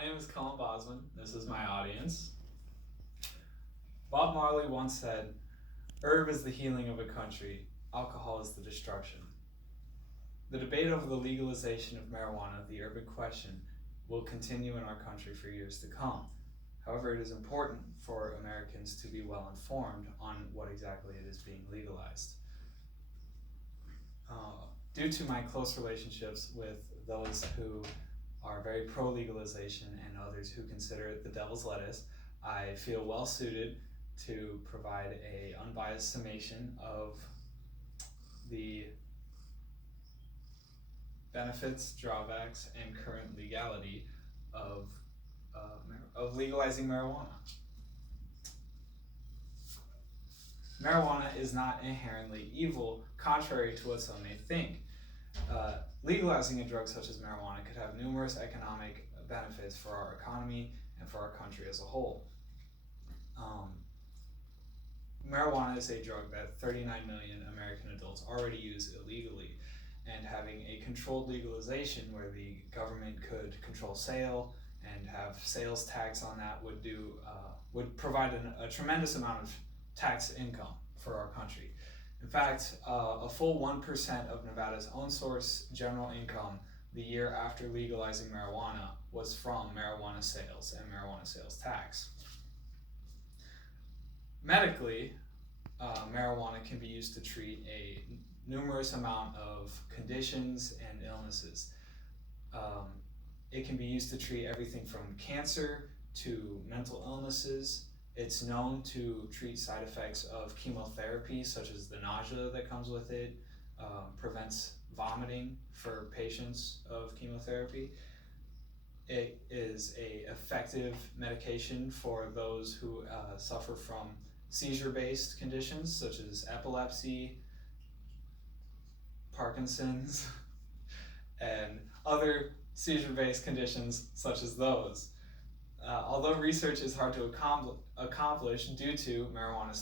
My name is Cullen Bausman. This is my audience. Bob Marley once said, "Herb is the healing of a country, alcohol is the destruction." The debate over the legalization of marijuana, the urban question, will continue in our country for years to come. However, it is important for Americans to be well informed on what exactly it is being legalized. Due to my close relationships with those who are very pro-legalization and others who consider it the devil's lettuce, I feel well suited to provide an unbiased summation of the benefits, drawbacks, and current legality of legalizing marijuana. Marijuana is not inherently evil, contrary to what some may think. Legalizing a drug such as marijuana could have numerous economic benefits for our economy and for our country as a whole. Marijuana is a drug that 39 million American adults already use illegally, and having a controlled legalization where the government could control sale and have sales tax on that would provide a tremendous amount of tax income for our country. In fact, a full 1% of Nevada's own source general income the year after legalizing marijuana was from marijuana sales and marijuana sales tax. Medically, marijuana can be used to treat a numerous amount of conditions and illnesses. It can be used to treat everything from cancer to mental illnesses. It's known to treat side effects of chemotherapy, such as the nausea that comes with it, prevents vomiting for patients of chemotherapy. It is an effective medication for those who suffer from seizure-based conditions, such as epilepsy, Parkinson's, and other seizure-based conditions such as those. Although research is hard to accomplish due to marijuana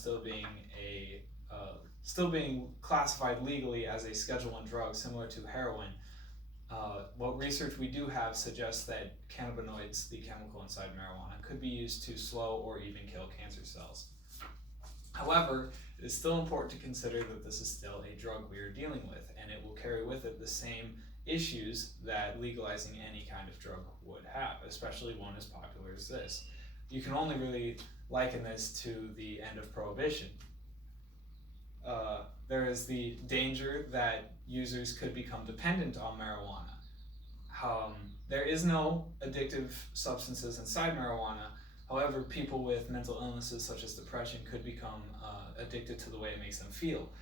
still being classified legally as a Schedule I drug similar to heroin, what research we do have suggests that cannabinoids, the chemical inside marijuana, could be used to slow or even kill cancer cells. However, it is still important to consider that this is still a drug we are dealing with, and it will carry with it the same issues that legalizing any kind of drug would have, especially one as popular as this. You can only really liken this to the end of Prohibition. There is the danger that users could become dependent on marijuana. There is no addictive substances inside marijuana. However, people with mental illnesses such as depression could become addicted to the way it makes them feel.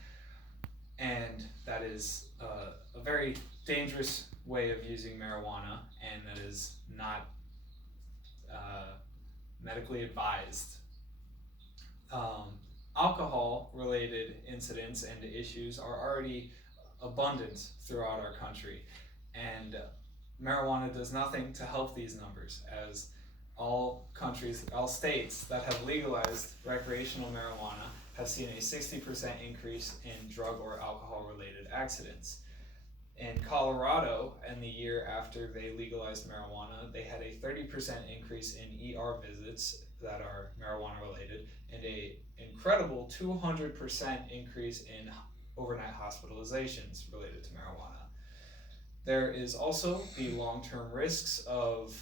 And that is a very dangerous way of using marijuana, and that is not medically advised. Alcohol-related incidents and issues are already abundant throughout our country, and marijuana does nothing to help these numbers, as all states that have legalized recreational marijuana have seen a 60% increase in drug or alcohol-related accidents. In Colorado, in the year after they legalized marijuana, they had a 30% increase in ER visits that are marijuana-related, and an incredible 200% increase in overnight hospitalizations related to marijuana. There is also the long-term risks of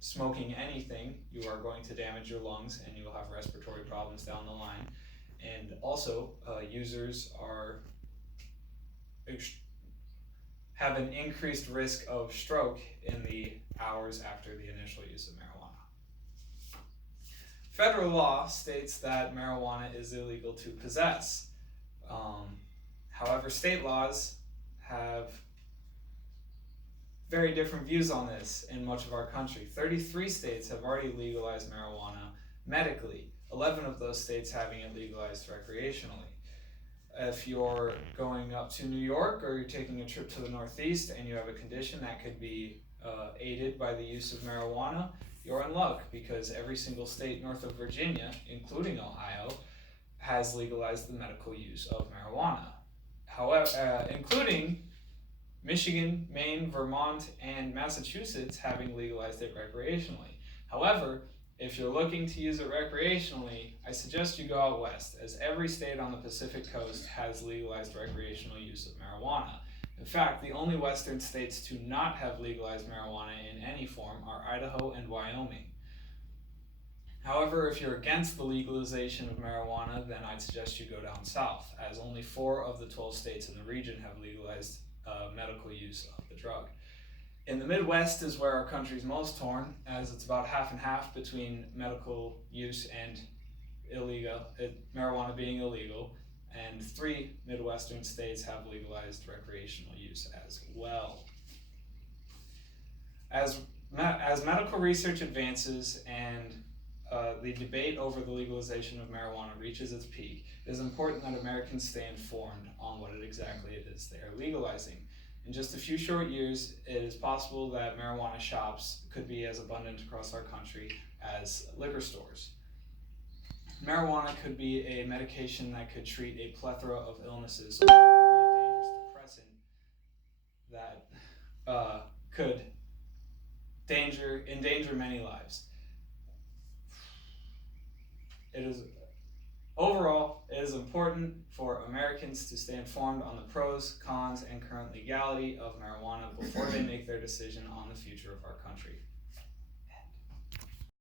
smoking anything. You are going to damage your lungs and you will have respiratory problems down the line. And also, users have an increased risk of stroke in the hours after the initial use of marijuana. Federal law states that marijuana is illegal to possess. However, state laws have very different views on this in much of our country. 33 states have already legalized marijuana medically, 11 of those states having it legalized recreationally. If you're going up to New York or you're taking a trip to the Northeast and you have a condition that could be aided by the use of marijuana, you're in luck, because every single state north of Virginia, including Ohio, has legalized the medical use of marijuana. However, including Michigan, Maine, Vermont, and Massachusetts having legalized it recreationally. However, if you're looking to use it recreationally, I suggest you go out west, as every state on the Pacific coast has legalized recreational use of marijuana. In fact, the only western states to not have legalized marijuana in any form are Idaho and Wyoming. However, if you're against the legalization of marijuana, then I'd suggest you go down south, as only 4 of the 12 states in the region have legalized medical use of the drug. In the Midwest is where our country's most torn, as it's about half and half between medical use and marijuana being illegal, and 3 Midwestern states have legalized recreational use as well. As medical research advances and the debate over the legalization of marijuana reaches its peak, it is important that Americans stay informed on what exactly it is they are legalizing. In just a few short years, it is possible that marijuana shops could be as abundant across our country as liquor stores. Marijuana could be a medication that could treat a plethora of illnesses, or it could be a dangerous depressant that could endanger many lives. Overall, it is important for Americans to stay informed on the pros, cons, and current legality of marijuana before they make their decision on the future of our country.